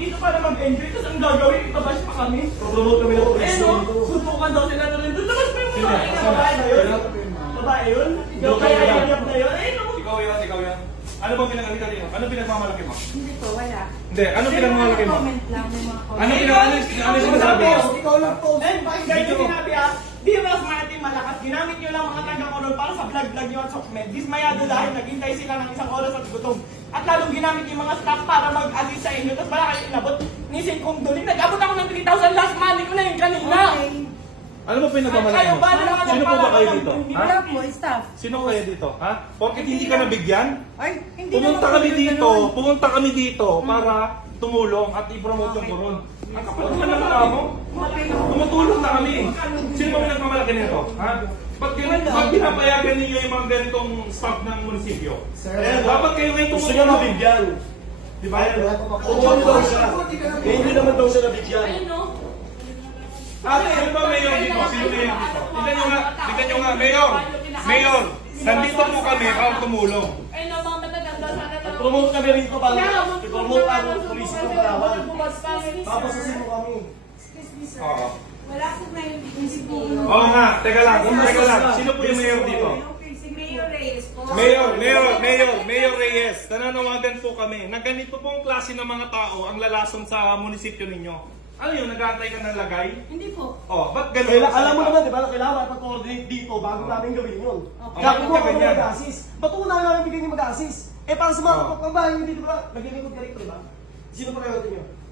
dito para mag-enjoy. Tapos ang gagawin, babas pa kami. Problemo kami na ng pwesto. Eh no, tutukan daw sila na rin. Doon naman pa yung babae na yun. Babae yun? Babae yun? Ikaw kaya yun yun na yun? Ikaw yun, ikaw yun. Ano bang pinagalita niyo? Ano pinagmamalaki mo? Hindi po, wala. Hindi, ano pinagmamalaki mo? Comment lang, may Ano pinagmamalaki mo? Ano pinagmamalaki mo? Ikaw lang po. Eh, bakit ganyan sinabi ah? mga Martin Malakas, ginamit nyo lang mga tanggang para sa vlog-vlog nyo at sokmed. Dismayado dahil naghintay sila ng isang oras at gutom. At lalong ginamit yung mga staff para mag-alis sa inyo. Tapos wala kayo inabot. Nisin kong dulin. Nag-abot ako ng 3,000 last money ko na yung kanina. Okay. Ano mo pinagamalan mo? Ano mo Sino po ba kayo, kayo, dito? Dito? Po, Sino kayo dito? Ha? Po, staff. Sino po kayo dito? Ha? Bakit hindi, ka nabigyan? Ay, hindi pumunta na ka kami dito, ganun. pumunta kami dito mm -hmm. para tumulong at i-promote okay. yung buron. Ang kapatid ka ng tao kami? Sino ba may nagmamalaki nito? Ha? Pag kayo, Wala. pag pinapayagan ninyo yung mga ganitong staff ng munisipyo, Sir, dapat kayo ngayon tumulong. Gusto nyo mabigyan. Di ba? O oh, wag daw siya. Ngayon din naman daw siya nabigyan. Ate, ano ba mayor dito? Sino mayor dito? Tignan nyo nga, tignan nyo nga. Mayor! Mayor! Nandito po kami para tumulong. Promote kami rito pala. Promote ang polisi ng Palawan. Papasasin mo kami. Excuse me, sir. Wala po ngayon. Oo nga, teka lang. City, um, teka city, lang. Sino po city, yung mayor city, dito? Mayor, mayor, mayor, mayor Reyes. Nananawagan po kami na ganito pong klase ng mga tao ang lalason sa munisipyo ninyo. Ano yun, nag-aantay ka ng lagay? Hindi po. Oh, ba't ganito? Kaila, alam mo naman, di ba? Kailangan ka mag-coordinate dito bago oh. namin gawin yun. Okay. Kaya kung okay. mag asis ba't una namin bigyan yung mag-assist? Eh, para sa mga oh. kapag ang bahay, hindi ba? Maglilingkod ka rito, di ba? Sino pa kayo nyo?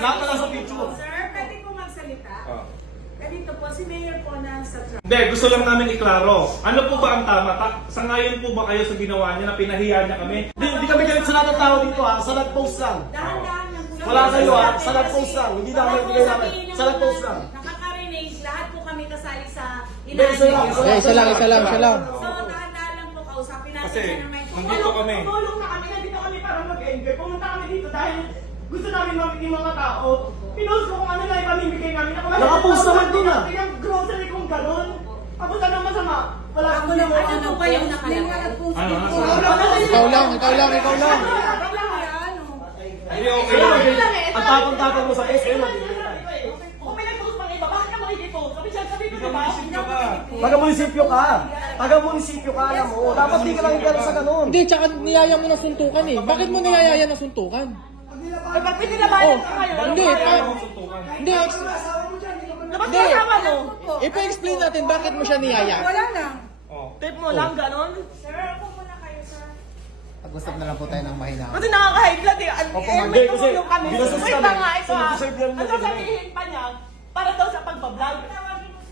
Lahat lang sa Sir, pwede po magsalita. Oh. Ganito po, si Mayor po na sa Trump. Hindi, gusto lang namin iklaro. Ano po ba ang tama? Ta sa ngayon po ba kayo sa ginawa niya na pinahiya niya kami? Hindi so, kami ganit sa lahat tao dito ha. Oh. Malang, so, mula, kayo, sa nagpost lang. Dahan-dahan Wala sa iyo ha. Sa nagpost lang. Hindi dahan lang bigay namin. Sa nagpost lang. Nakaka-renage lahat po kami kasali sa inaanin. Isa lang, isa lang, isa lang. So, dahan-dahan lang po kausapin natin. Kasi, nandito kami. Tumulong na kami. Nandito kami para mag-enjoy. Pumunta kami dito dahil gusto namin mamit yung mga tao. ko kung ano na ipamimigay namin. Ako lang yung tao na ito -so. -so. -so. na. grocery kong gano'n. Ako sa nang masama. Wala ako na mga ano pa yung nakalang. Ikaw lang, ikaw lang, ikaw lang. Ikaw lang, ano. Ay, okay. Ang tapang-tapang mo sa SM. Taga munisipyo ka. Taga munisipyo ka alam mo. Dapat di ka lang gano'n sa ganun. Hindi, tsaka niyaya mo na suntukan eh. Bakit mo niyaya na suntukan? Eh, oh, kayo, dito, ay, ba't pinilabayan okay. okay. okay. oh, Hindi, pa... Hindi, hindi, Ipa-explain natin oh, oh, bakit mo siya niyaya. Oh, oh, oh, oh. Wala na. Oh. Tip mo oh. lang, ganon. Sir, ako muna kayo sa... Pag-usap na lang po tayo ng mahina. Kasi nakaka-hyblad eh. Ang okay, may tumulong kami. Wait na nga, ito ah. Ang sasabihin pa para daw sa pagbablog.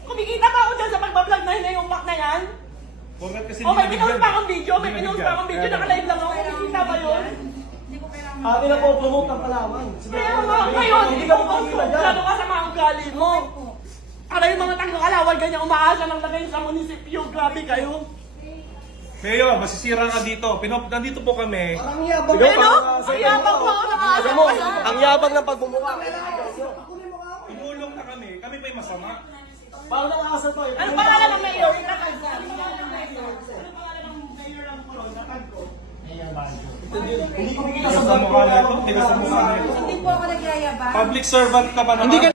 Kumikita pa ako dyan sa pagbablog na hindi yung pack na yan. Bakit kasi okay, may pinost pa akong video. May pinost pa akong video. Nakalive lang ako. Kumikita pa yun. Hindi na po promote ng Palawan. Kaya nga, ngayon, hindi ka po Lalo ka sa mga ugali mo. Para yung mga tanggang alawan, ganyan umaasa ng lagay sa munisipyo. Grabe kayo. Kayo, masisira na dito. Pinop, nandito po kami. Ay, ang yabang. Pero, no? ang yabang Ay, Ay, Ay, mo. Alam mo, ang yabang ng pagbumukha. Tumulong na kami. Kami pa'y masama. Paano ang asa to? Ano pangalan ng mayor? Ano pangalan ng mayor ng Corona? Tagko. Hindi ko kinikita sa mukha nito, tinasabihan ko. Hindi po ako nagyayabang. Public servant ka pa naman. Hindi ka